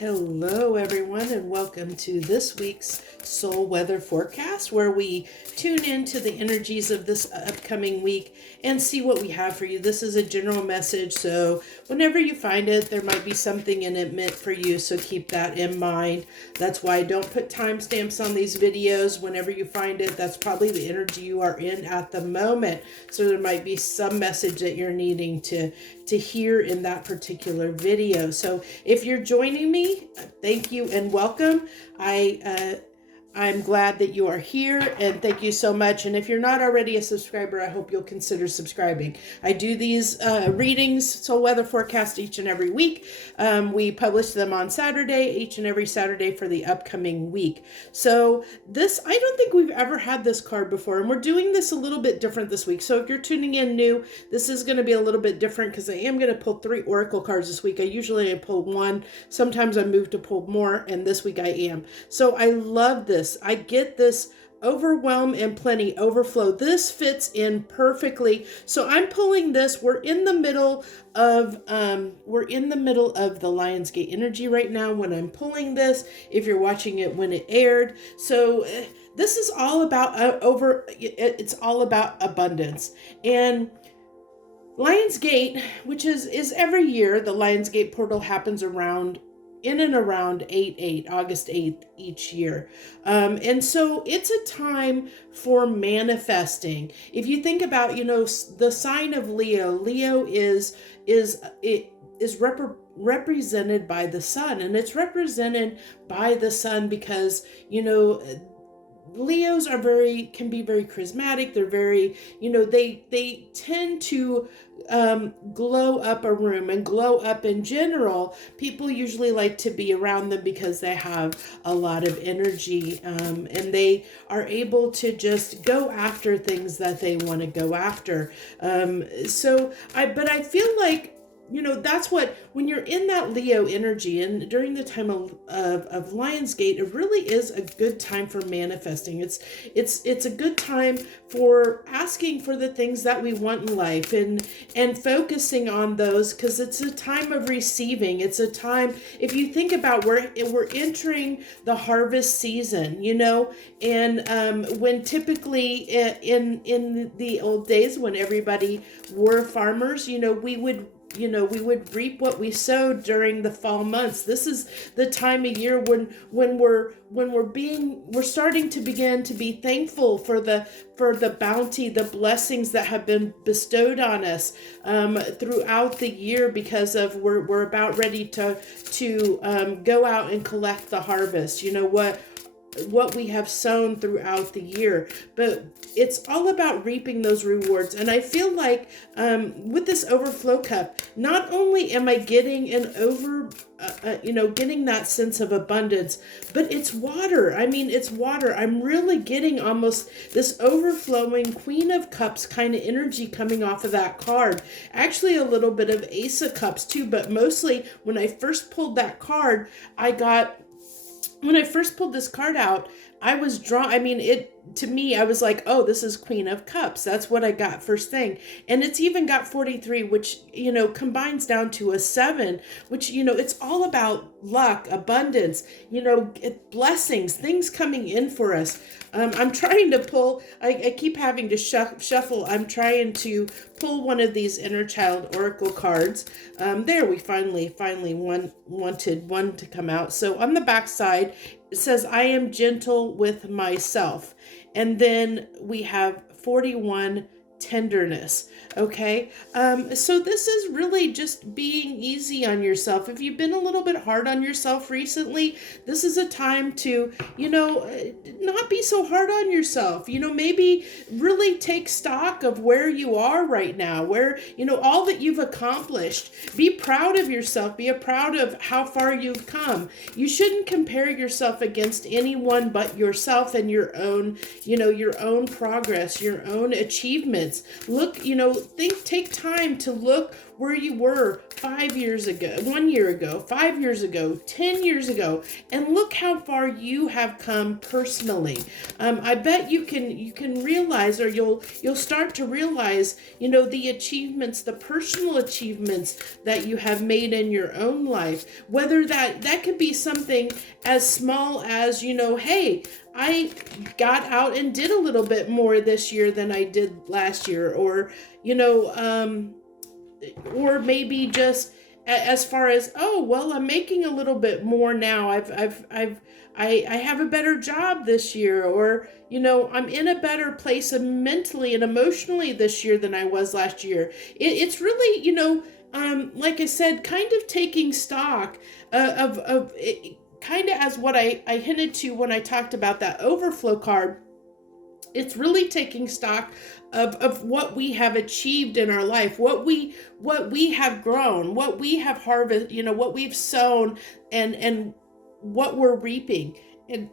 Hello, everyone, and welcome to this week's Soul Weather Forecast, where we tune into the energies of this upcoming week and see what we have for you. This is a general message, so whenever you find it, there might be something in it meant for you, so keep that in mind. That's why I don't put timestamps on these videos. Whenever you find it, that's probably the energy you are in at the moment. So there might be some message that you're needing to hear in that particular video. So if you're joining me, thank you and welcome. I'm glad that you are here, and thank you so much. And if you're not already a subscriber, I hope you'll consider subscribing. I do these readings, soul weather forecast, each and every week. We publish them on Saturday, each and every Saturday for the upcoming week. So this, I don't think we've ever had this card before, and we're doing this a little bit different this week. So if you're tuning in new, this is going to be a little bit different because I am going to pull 3 oracle cards this week. I usually pull 1. Sometimes I move to pull more, and this week I am. So I love this. I get this overwhelm and plenty overflow. This fits in perfectly. So I'm pulling this. We're in the middle of the Lionsgate energy right now when I'm pulling this. If you're watching it when it aired, so this is all about it's all about abundance. And Lionsgate, which is every year, the Lionsgate portal happens in and around August 8th each year. And so it's a time for manifesting. If you think about, the sign of Leo is represented by the sun, and it's represented by the sun because, Leos can be very charismatic. They're very, they tend to glow up a room and glow up in general. People usually like to be around them because they have a lot of energy, and they are able to just go after things that they want to go after. But I feel like, that's what, when you're in that Leo energy and during the time of Lionsgate, it really is a good time for manifesting. It's a good time for asking for the things that we want in life and focusing on those, because it's a time of receiving. It's a time, if you think about, we're entering the harvest season, and when typically in the old days when everybody were farmers, we would reap what we sowed during the fall months. This is the time of year when we're starting to begin to be thankful for the bounty, the blessings that have been bestowed on us throughout the year, because of we're about ready to go out and collect the harvest. What we have sown throughout the year, but it's all about reaping those rewards. And I feel like with this overflow cup, not only am I getting getting that sense of abundance, but it's water. It's water. I'm really getting almost this overflowing Queen of Cups kind of energy coming off of that card. Actually, a little bit of Ace of Cups too, but mostly when I first pulled that card, when I first pulled this card out, I was drawn. To me, I was like, oh, this is Queen of Cups. That's what I got first thing. And it's even got 43, which, combines down to a 7, which, it's all about luck, abundance, blessings, things coming in for us. I'm trying to pull, I keep having to shuffle. I'm trying to pull one of these Inner Child Oracle cards. There, we finally wanted one to come out. So on the back side, it says, I am gentle with myself. And then we have 41, tenderness. Okay. So this is really just being easy on yourself. If you've been a little bit hard on yourself recently, this is a time to, not be so hard on yourself. Maybe really take stock of where you are right now, where, all that you've accomplished. Be proud of yourself. Be proud of how far you've come. You shouldn't compare yourself against anyone but yourself and your own, your own progress, your own achievements. achievements. Look, take time to look where you were 5 years ago, 1 year ago, 5 years ago, 10 years ago, and look how far you have come personally. I bet you can realize, or you'll start to realize, the achievements, the personal achievements that you have made in your own life. Whether that could be something as small as, hey, I got out and did a little bit more this year than I did last year, or or maybe just as far as, oh, well, I'm making a little bit more now. I have a better job this year, or I'm in a better place mentally and emotionally this year than I was last year. It's really, like I said, kind of taking stock of it, kind of as what I hinted to when I talked about that overflow card. It's really taking stock of what we have achieved in our life, what we have grown, what we have harvested, what we've sown, and what we're reaping. And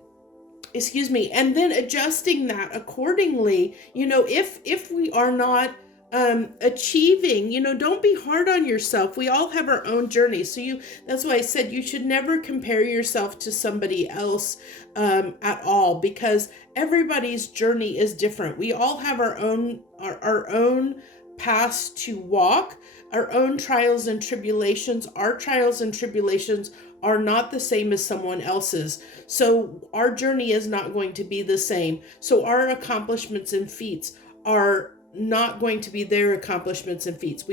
and then adjusting that accordingly. If we are not achieving, don't be hard on yourself. We all have our own journey. So that's why I said you should never compare yourself to somebody else at all, because everybody's journey is different. We all have our own paths to walk, our own trials and tribulations. Our trials and tribulations are not the same as someone else's. So our journey is not going to be the same. So our accomplishments and feats are not going to be their accomplishments and feats.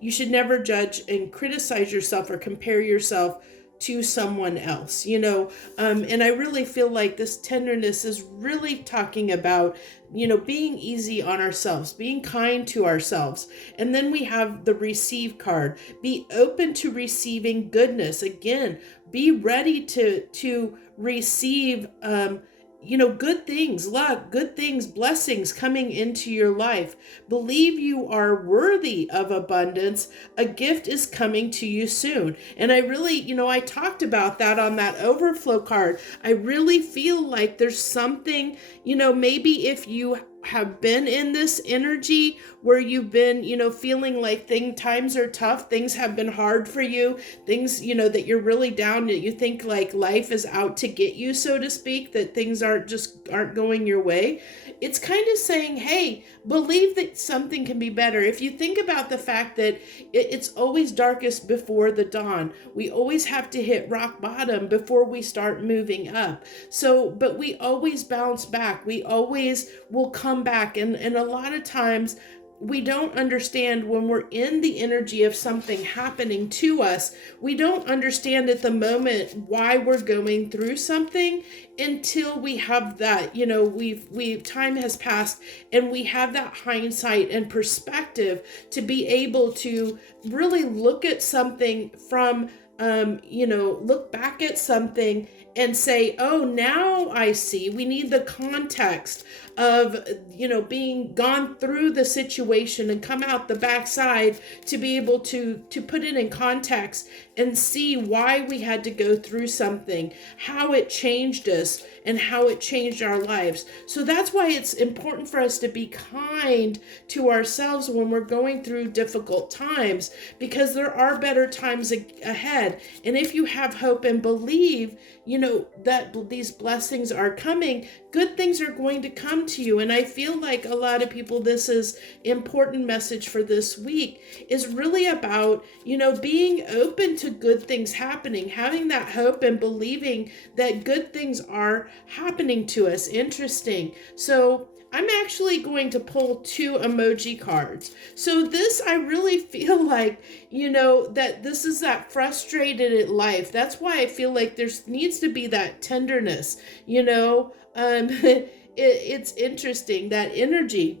You should never judge and criticize yourself or compare yourself to someone else, and I really feel like this tenderness is really talking about, being easy on ourselves, being kind to ourselves. And then we have the receive card. Be open to receiving goodness. Again, be ready to receive, good things, luck, good things, blessings coming into your life. Believe you are worthy of abundance. A gift is coming to you soon. And I really, I talked about that on that overflow card. I really feel like there's something, maybe if you have been in this energy where you've been, feeling like times are tough, things have been hard for you, things, that you're really down, that you think like life is out to get you, so to speak, that things aren't going your way. It's kind of saying, hey, believe that something can be better. If you think about the fact that it's always darkest before the dawn, we always have to hit rock bottom before we start moving up. So, but we always bounce back. We always will come back. And a lot of times we don't understand when we're in the energy of something happening to us. We don't understand at the moment why we're going through something until we have that, time has passed and we have that hindsight and perspective to be able to really look at something from, look back at something and say, oh, now I see. We need the context of, being gone through the situation and come out the backside to be able to put it in context and see why we had to go through something, how it changed us and how it changed our lives. So that's why it's important for us to be kind to ourselves when we're going through difficult times, because there are better times ahead. And if you have hope and believe, that these blessings are coming, good things are going to come to you. And I feel like a lot of people, this is important message for this week, is really about, being open to good things happening, having that hope and believing that good things are happening to us. Interesting. So I'm actually going to pull 2 emoji cards. So this, I really feel like, that this is that frustrated at life. That's why I feel like there needs to be that tenderness, it's interesting, that energy.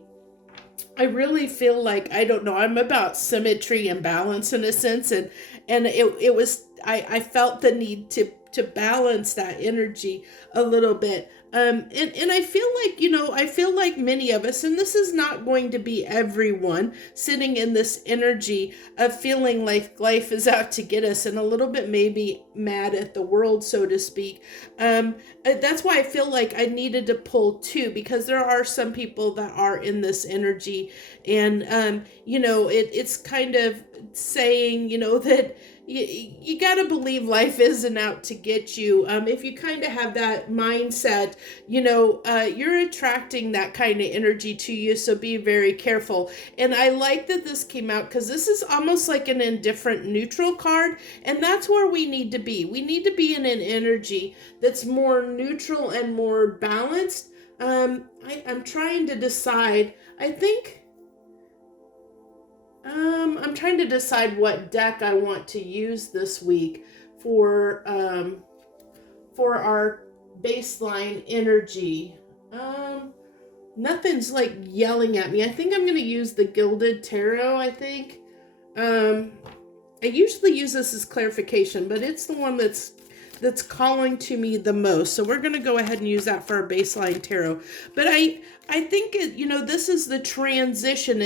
I really feel like, I don't know, I'm about symmetry and balance in a sense. And it was, I felt the need to to balance that energy a little bit. And I feel like, I feel like many of us, and this is not going to be everyone, sitting in this energy of feeling like life is out to get us and a little bit maybe mad at the world, so to speak. That's why I feel like I needed to pull two, because there are some people that are in this energy, and it's kind of saying, that you got to believe life isn't out to get you. If you kind of have that mindset, you're attracting that kind of energy to you, so be very careful. And I like that this came out, because this is almost like an indifferent neutral card, and that's where we need to be. We need to be in an energy that's more neutral and more balanced. I'm trying to decide. I'm trying to decide what deck I want to use this week for our baseline energy. Nothing's like yelling at me. I think I'm going to use the Gilded Tarot, I think. I usually use this as clarification, but it's the one that's calling to me the most. So we're going to go ahead and use that for our baseline tarot. But I think this is the transition.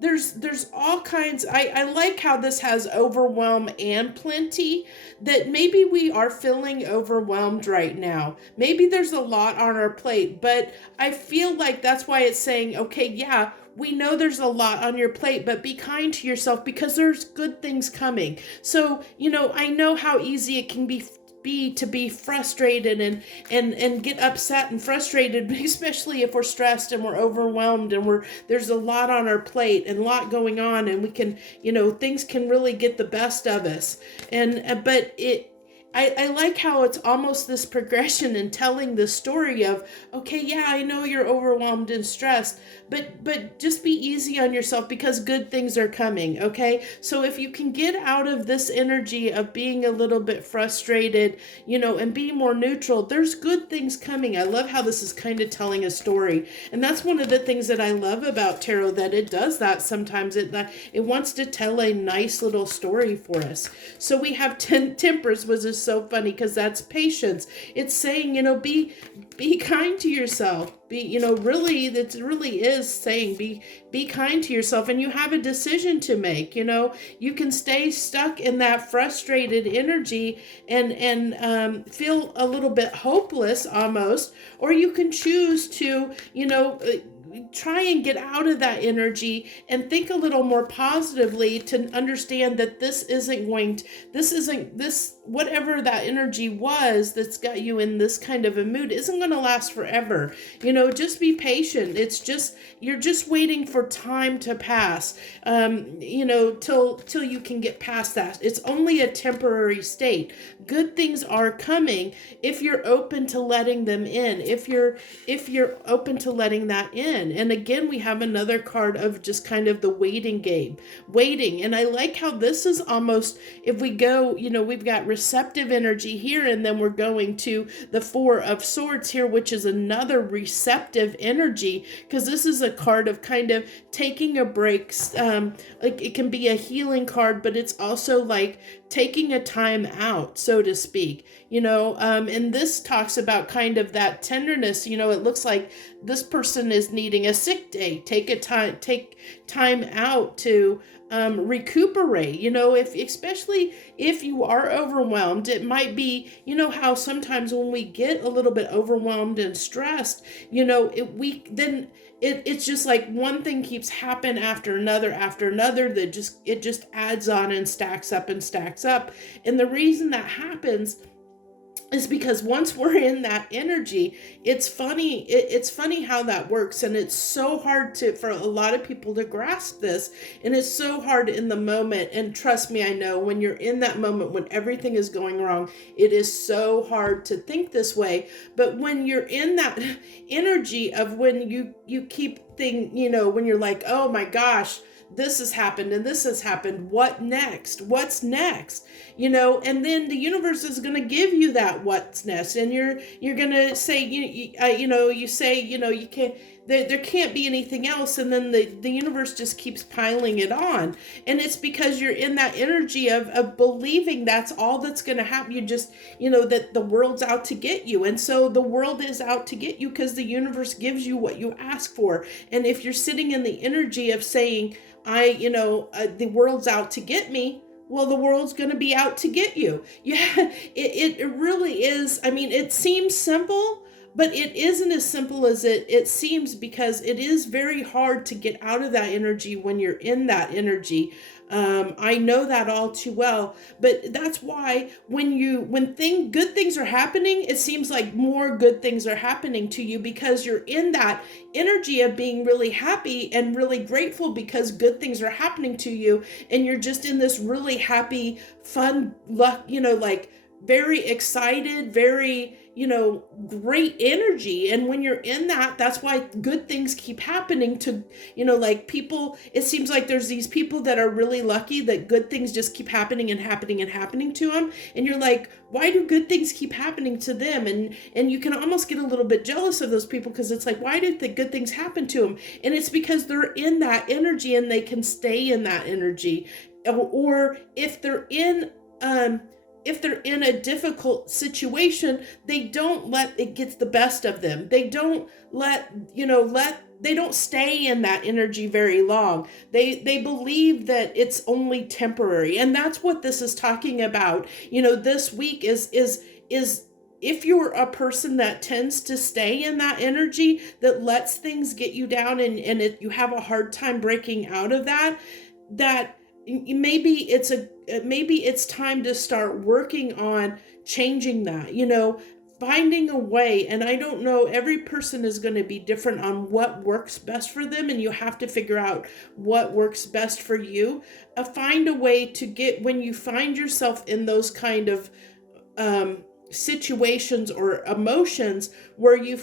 There's all kinds. I like how this has overwhelm and plenty, that maybe we are feeling overwhelmed right now. Maybe there's a lot on our plate, but I feel like that's why it's saying, okay, yeah, we know there's a lot on your plate, but be kind to yourself, because there's good things coming. So, I know how easy it can be to be frustrated and get upset and frustrated, especially if we're stressed and we're overwhelmed and there's a lot on our plate and a lot going on, and we can, things can really get the best of us. But I like how it's almost this progression in telling the story of, okay, yeah, I know you're overwhelmed and stressed, but just be easy on yourself, because good things are coming, okay? So if you can get out of this energy of being a little bit frustrated, and be more neutral, there's good things coming. I love how this is kind of telling a story. And that's one of the things that I love about tarot, that it does that sometimes. It wants to tell a nice little story for us. So we have Temperance, which is so funny, because that's patience. It's saying, be kind to yourself. That really is saying be kind to yourself, and you have a decision to make. You can stay stuck in that frustrated energy and feel a little bit hopeless almost, or you can choose to try and get out of that energy and think a little more positively, to understand that whatever that energy was that's got you in this kind of a mood isn't going to last forever. Just be patient. You're just waiting for time to pass, till you can get past that. It's only a temporary state. Good things are coming if you're open to letting them in, if you're open to letting that in. And again, we have another card of just kind of the waiting game, and I like how this is almost, if we go, we've got receptive energy here, and then we're going to the Four of Swords here, which is another receptive energy, because this is a card of kind of taking a break. Like it can be a healing card, but it's also like taking a time out, so to speak, and this talks about kind of that tenderness. It looks like this person is needing a sick day. Take time out to recuperate. Especially if you are overwhelmed, it might be, how sometimes when we get a little bit overwhelmed and stressed, it's just like one thing keeps happening after another, that it just adds on and stacks up. And the reason that happens is because once we're in that energy, it's funny how that works. And it's so hard for a lot of people to grasp this. And it's so hard in the moment. And trust me, I know when you're in that moment, when everything is going wrong, it is so hard to think this way. But when you're in that energy of when you keep when you're like, oh my gosh, this has happened and this has happened. What's next? And then the universe is going to give you that what's next. And you're going to say, you can't, there can't be anything else. And then the universe just keeps piling it on. And it's because you're in that energy of believing that's all that's going to happen. You just, that the world's out to get you. And so the world is out to get you because the universe gives you what you ask for. And if you're sitting in the energy of saying, the world's out to get me, well, the world's going to be out to get you. Yeah, it really is. I mean, it seems simple, but it isn't as simple as it seems, because it is very hard to get out of that energy when you're in that energy. I know that all too well, but that's why when good things are happening, it seems like more good things are happening to you, because you're in that energy of being really happy and really grateful because good things are happening to you. And you're just in this really happy, fun, luck, like very excited, very, great energy. And when you're in that, that's why good things keep happening to, like people. It seems like there's these people that are really lucky that good things just keep happening and happening and happening to them. And you're like, why do good things keep happening to them? And you can almost get a little bit jealous of those people, because it's like, why did the good things happen to them? And it's because they're in that energy and they can stay in that energy. Or if they're in a difficult situation, they don't let it get the best of them. They don't they don't stay in that energy very long. They believe that it's only temporary. And that's what this is talking about. This week is if you're a person that tends to stay in that energy, that lets things get you down, and you have a hard time breaking out of that maybe it's time to start working on changing that, finding a way. And I don't know, every person is going to be different on what works best for them, and you have to figure out what works best for you. Find a way to get, when you find yourself in those kind of situations or emotions where you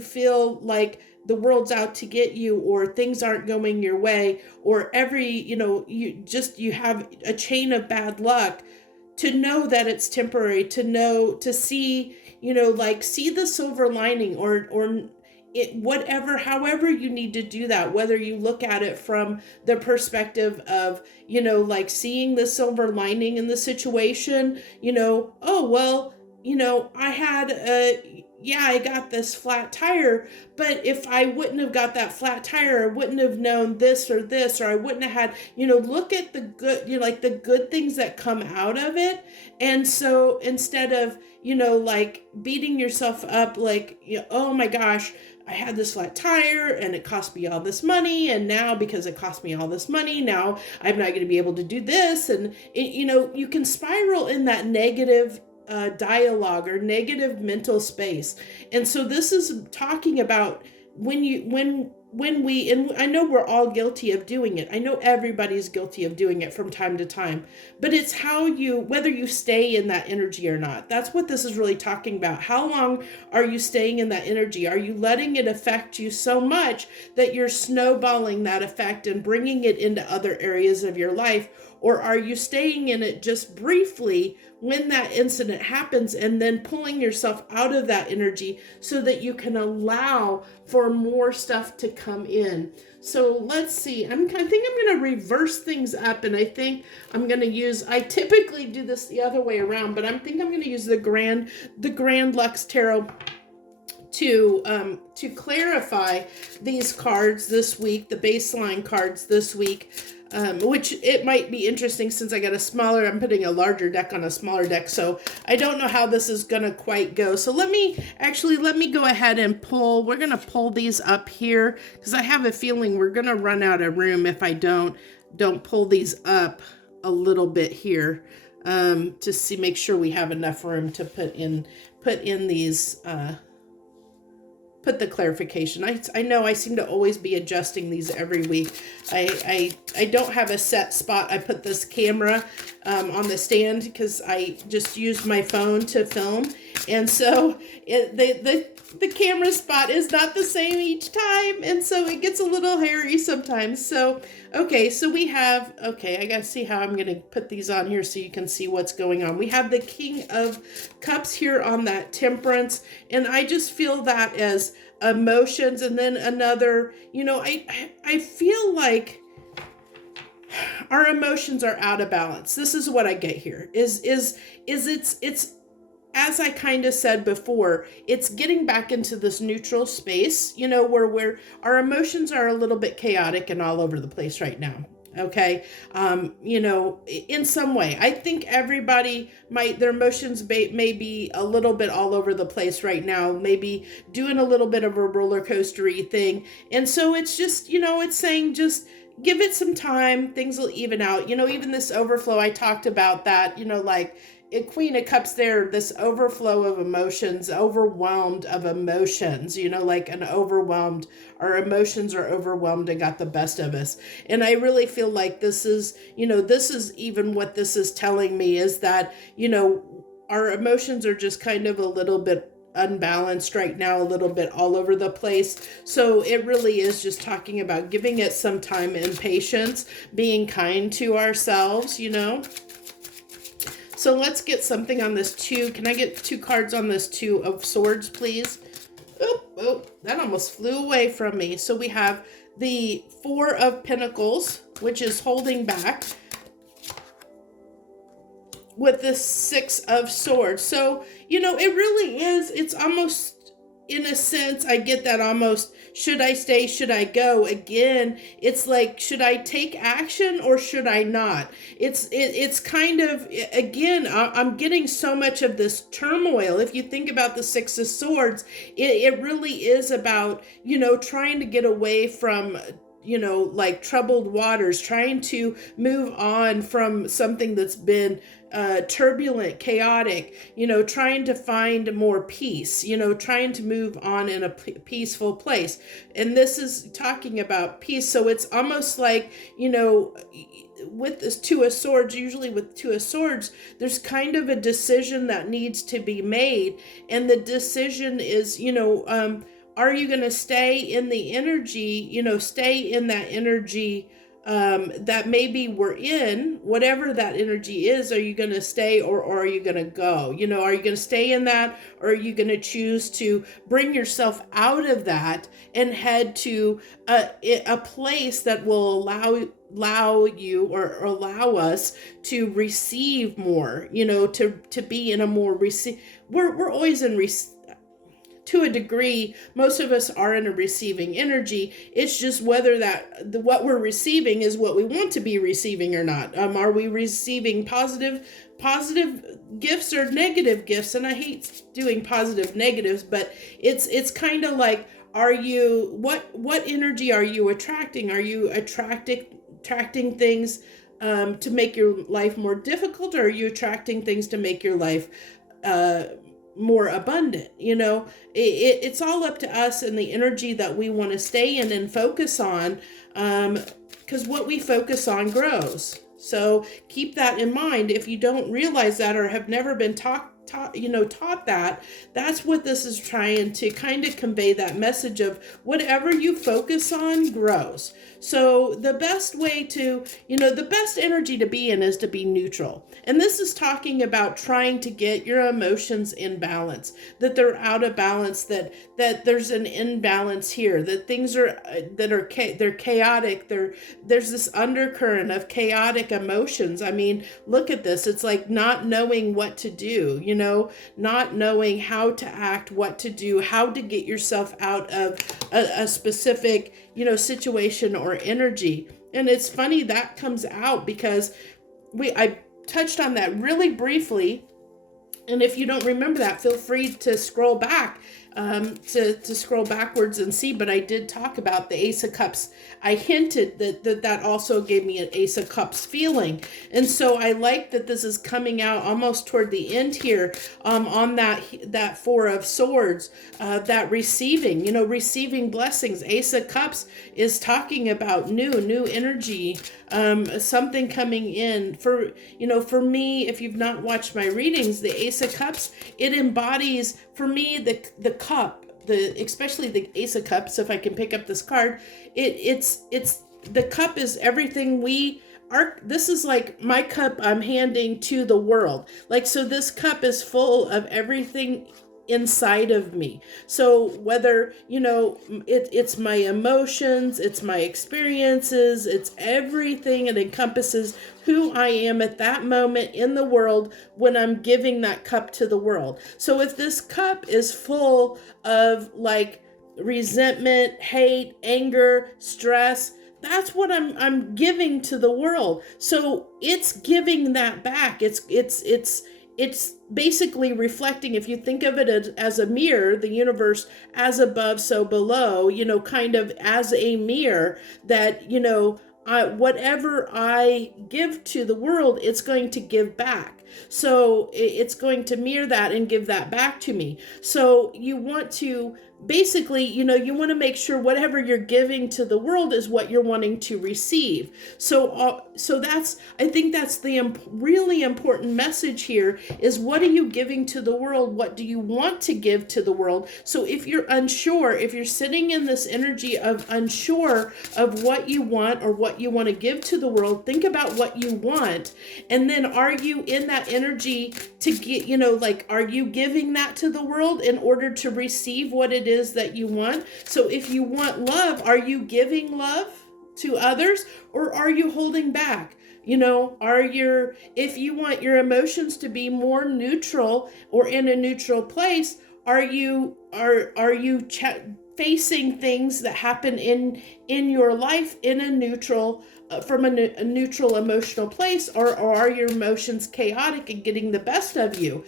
feel like the world's out to get you, or things aren't going your way, or you have a chain of bad luck, to know that it's temporary, to see, see the silver lining, or however you need to do that, whether you look at it from the perspective of, seeing the silver lining in the situation, oh, well, I got this flat tire, but if I wouldn't have got that flat tire, I wouldn't have known this, or I wouldn't have had, look at the good, the good things that come out of it. And so instead of, beating yourself up, oh my gosh, I had this flat tire and it cost me all this money, and now because it cost me all this money, now I'm not going to be able to do this. And, you can spiral in that negative dialogue or negative mental space. And so this is talking about when we, and I know we're all guilty of doing it. I know everybody's guilty of doing it from time to time, but it's whether you stay in that energy or not. That's what this is really talking about. How long are you staying in that energy? Are you letting it affect you so much that you're snowballing that effect and bringing it into other areas of your life? Or are you staying in it just briefly when that incident happens, and then pulling yourself out of that energy so that you can allow for more stuff to come in? So let's see. I think I'm going to reverse things up, and I think I'm going to use, I typically do this the other way around, but I think I'm going to use the Grand Luxe Tarot to clarify these cards this week, the baseline cards this week. Which it might be interesting, since I got I'm putting a larger deck on a smaller deck, so I don't know how this is going to quite go. So let me go ahead and pull. We're going to pull these up here, because I have a feeling we're going to run out of room if I don't pull these up a little bit here, to make sure we have enough room to put in these, put the clarification. I know I seem to always be adjusting these every week. I don't have a set spot I put this camera, on the stand because I just used my phone to film. And so the camera spot is not the same each time. And so it gets a little hairy sometimes. So, okay, so we have, okay, I got to see how I'm going to put these on here so you can see what's going on. We have the King of Cups here on that Temperance. And I just feel that as emotions. And then another, I feel like our emotions are out of balance. This is what I get here is it's as I kind of said before, it's getting back into this neutral space, where our emotions are a little bit chaotic and all over the place right now. Okay. In some way, I think everybody their emotions may be a little bit all over the place right now, maybe doing a little bit of a roller coastery thing. And so it's just, it's saying just give it some time. Things will even out, even this overflow. I talked about that, like Queen of Cups there, this overflow of emotions, overwhelmed of emotions, like an overwhelmed, our emotions are overwhelmed and got the best of us. And I really feel like this is even what this is telling me is that, our emotions are just kind of a little bit unbalanced right now, a little bit all over the place. So it really is just talking about giving it some time and patience, being kind to ourselves, So let's get something on this 2. Can I get 2 cards on this 2 of Swords, please? Oh, that almost flew away from me. So we have the 4 of Pentacles, which is holding back, with the 6 of Swords. So, it really is, it's almost, in a sense, I get that almost, should I stay, should I go? Again, it's like, should I take action or should I not? It's kind of, again, I'm getting so much of this turmoil. If you think about the 6 of Swords, it really is about, trying to get away from, like troubled waters, trying to move on from something that's been turbulent, chaotic, trying to find more peace, trying to move on in a peaceful place. And this is talking about peace. So it's almost like, with this 2 of Swords, usually with 2 of Swords, there's kind of a decision that needs to be made. And the decision is, are you going to stay in the energy, stay in that energy that maybe we're in, whatever that energy is? Are you going to stay or are you going to go? Are you going to stay in that, or are you going to choose to bring yourself out of that and head to a place that will allow you or allow us to receive more, to be in a more we're always in to a degree, most of us are in a receiving energy. It's just whether what we're receiving is what we want to be receiving or not. Are we receiving positive gifts or negative gifts? And I hate doing positive negatives, but it's kind of like, what energy are you attracting? Are you attracting things to make your life more difficult, or are you attracting things to make your life more abundant? It's all up to us and the energy that we want to stay in and focus on, because what we focus on grows. So keep that in mind. If you don't realize that or have never been taught that, that's what this is trying to kind of convey, that message of whatever you focus on grows. So the best way to, the best energy to be in is to be neutral. And this is talking about trying to get your emotions in balance, that they're out of balance, that there's an imbalance here, that things they're chaotic. There's this undercurrent of chaotic emotions. I mean, look at this. It's like not knowing what to do, not knowing how to act, what to do, how to get yourself out of a specific, situation or energy. And it's funny that comes out because I touched on that really briefly. And if you don't remember that, feel free to scroll back. to scroll backwards and see, but I did talk about the Ace of Cups. I hinted that also gave me an Ace of Cups feeling. And so I like that this is coming out almost toward the end here, on that Four of Swords, that receiving blessings. Ace of Cups is talking about new energy, something coming in. For me, if you've not watched my readings, the Ace of Cups, it embodies, for me, the cup, especially the Ace of Cups. If I can pick up this card, it's the cup is everything we are. This is like my cup I'm handing to the world. Like, so this cup is full of everything inside of me. So whether, it's my emotions, it's my experiences, it's everything. It encompasses who I am at that moment in the world when I'm giving that cup to the world. So if this cup is full of like resentment, hate, anger, stress, that's what I'm giving to the world. So it's giving that back. It's basically reflecting, if you think of it as a mirror, the universe as above, so below, kind of as a mirror that, whatever I give to the world, it's going to give back. So it's going to mirror that and give that back to me. So you want to basically, you want to make sure whatever you're giving to the world is what you're wanting to receive. So I think that's the really important message here is, what are you giving to the world? What do you want to give to the world? So if you're unsure, if you're sitting in this energy of unsure of what you want or what you want to give to the world, think about what you want. And then are you in that energy to get, are you giving that to the world in order to receive what it is that you want? So if you want love, are you giving love to others, or are you holding back? If you want your emotions to be more neutral or in a neutral place, are you facing things that happen in your life in a neutral from a neutral emotional place, or are your emotions chaotic and getting the best of you?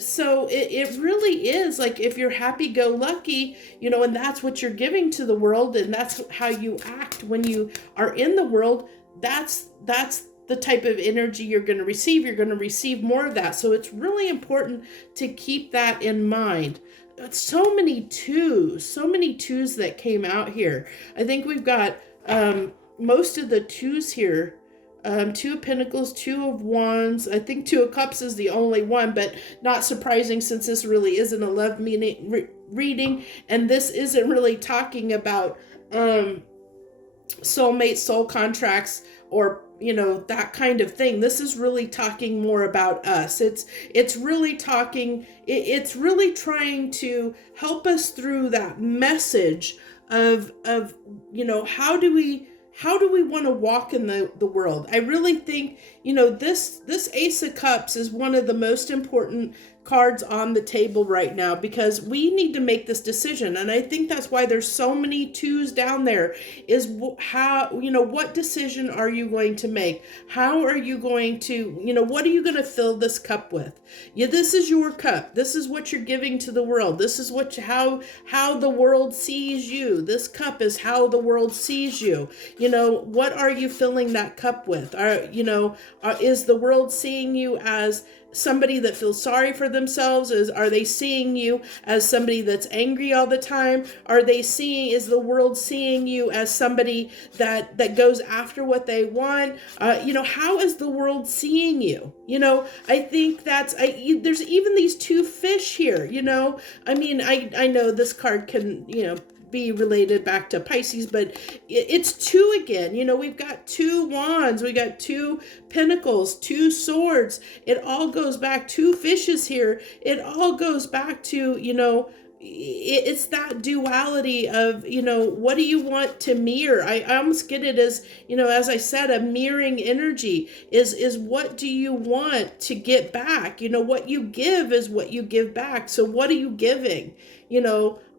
So it really is like, if you're happy-go-lucky, and that's what you're giving to the world, and that's how you act when you are in the world, that's the type of energy you're going to receive. You're going to receive more of that. So it's really important to keep that in mind. So many twos that came out here. I think we've got most of the twos here. Two of Pentacles, Two of Wands. I think Two of Cups is the only one, but not surprising since this really isn't a love reading, and this isn't really talking about soulmates, soul contracts, or that kind of thing. This is really talking more about us. It's really talking, it's really trying to help us through that message of how do we want to walk in the world. I really think, this Ace of Cups is one of the most important cards on the table right now, because we need to make this decision. And I think that's why there's so many twos down there, is how, what decision are you going to make? How are you going to, what are you going to fill this cup with? This is your cup. This is what you're giving to the world. This is how the world sees you. This cup is how the world sees you. What are you filling that cup with? Is the world seeing you as somebody that feels sorry for themselves? Are they seeing you as somebody that's angry all the time? Is the world seeing you as somebody that goes after what they want? How is the world seeing you? I think there's even these two fish here, I know this card can, be related back to Pisces, but it's two again. We've got two wands, we got two pentacles, two swords. It all goes back, two fishes here. It all goes back to, it's that duality of, what do you want to mirror? I almost get it as, as I said, a mirroring energy is what do you want to get back? What you give is what you give back. So what are you giving?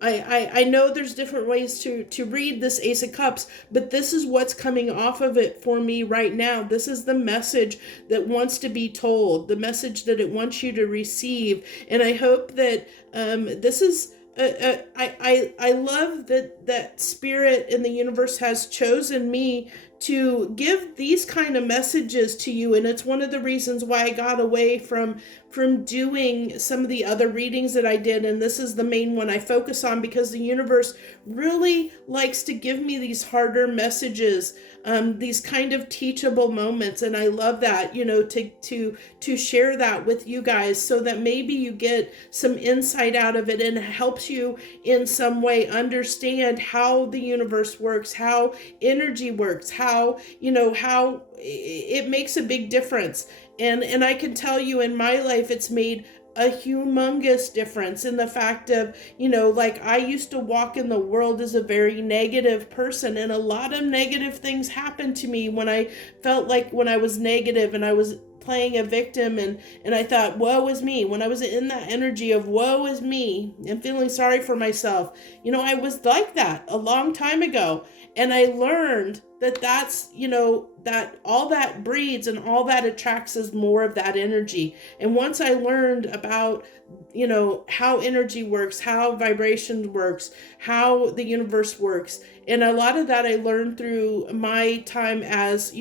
I know there's different ways to read this Ace of Cups, but this is what's coming off of it for me right now. This is the message that wants to be told, the message that it wants you to receive. And I hope that this is I love that spirit in the universe has chosen me to give these kind of messages to you, and it's one of the reasons why I got away from doing some of the other readings that I did, and this is the main one I focus on because the universe really likes to give me these harder messages, these kind of teachable moments, and I love that, to share that with you guys so that maybe you get some insight out of it and it helps you in some way understand how the universe works, how energy works, how it makes a big difference. And I can tell you in my life, it's made a humongous difference in the fact of, like I used to walk in the world as a very negative person, and a lot of negative things happened to me when I felt like when I was negative and I was playing a victim and I thought, woe is me. When I was in that energy of woe is me and feeling sorry for myself, I was like that a long time ago. And I learned that that's, that all that breeds and all that attracts is more of that energy. And once I learned about, how energy works, how vibration works, how the universe works, and a lot of that I learned through my time as,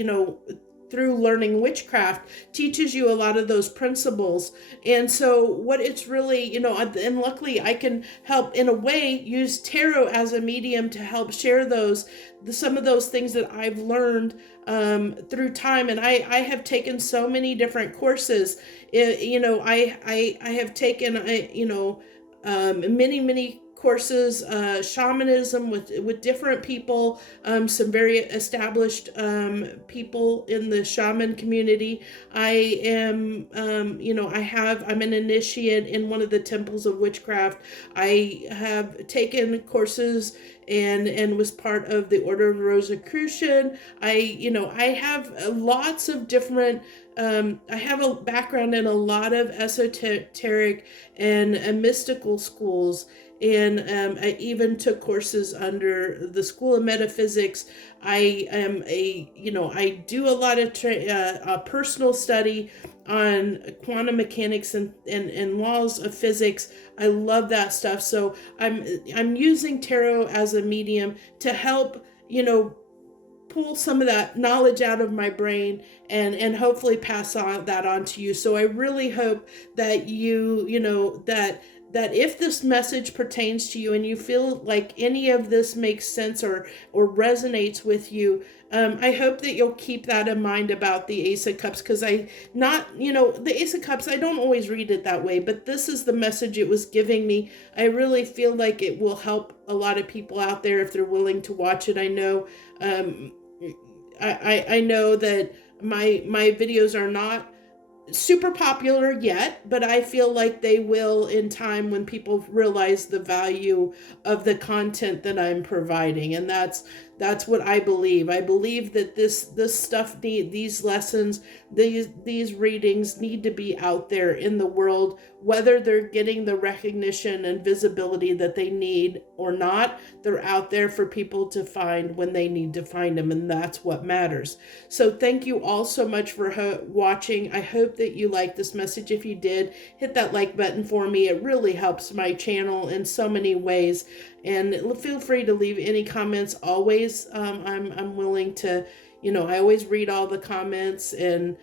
through learning witchcraft, teaches you a lot of those principles. And so what it's really, and luckily I can help in a way use tarot as a medium to help share some of those things that I've learned through time. And I have taken so many different courses. I have taken, many courses, shamanism with different people, some very established people in the shaman community. I am, I'm an initiate in one of the temples of witchcraft. I have taken courses and was part of the Order of Rosicrucian. I have lots of different, I have a background in a lot of esoteric and mystical schools. And I even took courses under the School of Metaphysics. I am I do a lot of personal study on quantum mechanics and laws of physics. I love that stuff. So I'm using tarot as a medium to help, pull some of that knowledge out of my brain and hopefully pass that on to you. So I really hope that that if this message pertains to you and you feel like any of this makes sense or resonates with you, I hope that you'll keep that in mind about the Ace of Cups, because the Ace of Cups, I don't always read it that way, but this is the message it was giving me. I really feel like it will help a lot of people out there if they're willing to watch it. I know, I know that my videos are not super popular yet, but I feel like they will in time when people realize the value of the content that I'm providing. And that's what I believe. I believe that this stuff these lessons, these readings need to be out there in the world, whether they're getting the recognition and visibility that they need or not. They're out there for people to find when they need to find them, and that's what matters. So thank you all so much for watching. I hope that you liked this message. If you did, hit that like button for me. It really helps my channel in so many ways. And feel free to leave any comments always. I'm willing to, I always read all the comments, and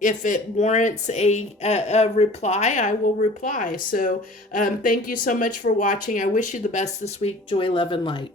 if it warrants a reply, I will reply. So thank you so much for watching. I wish you the best this week. Joy, love, and light.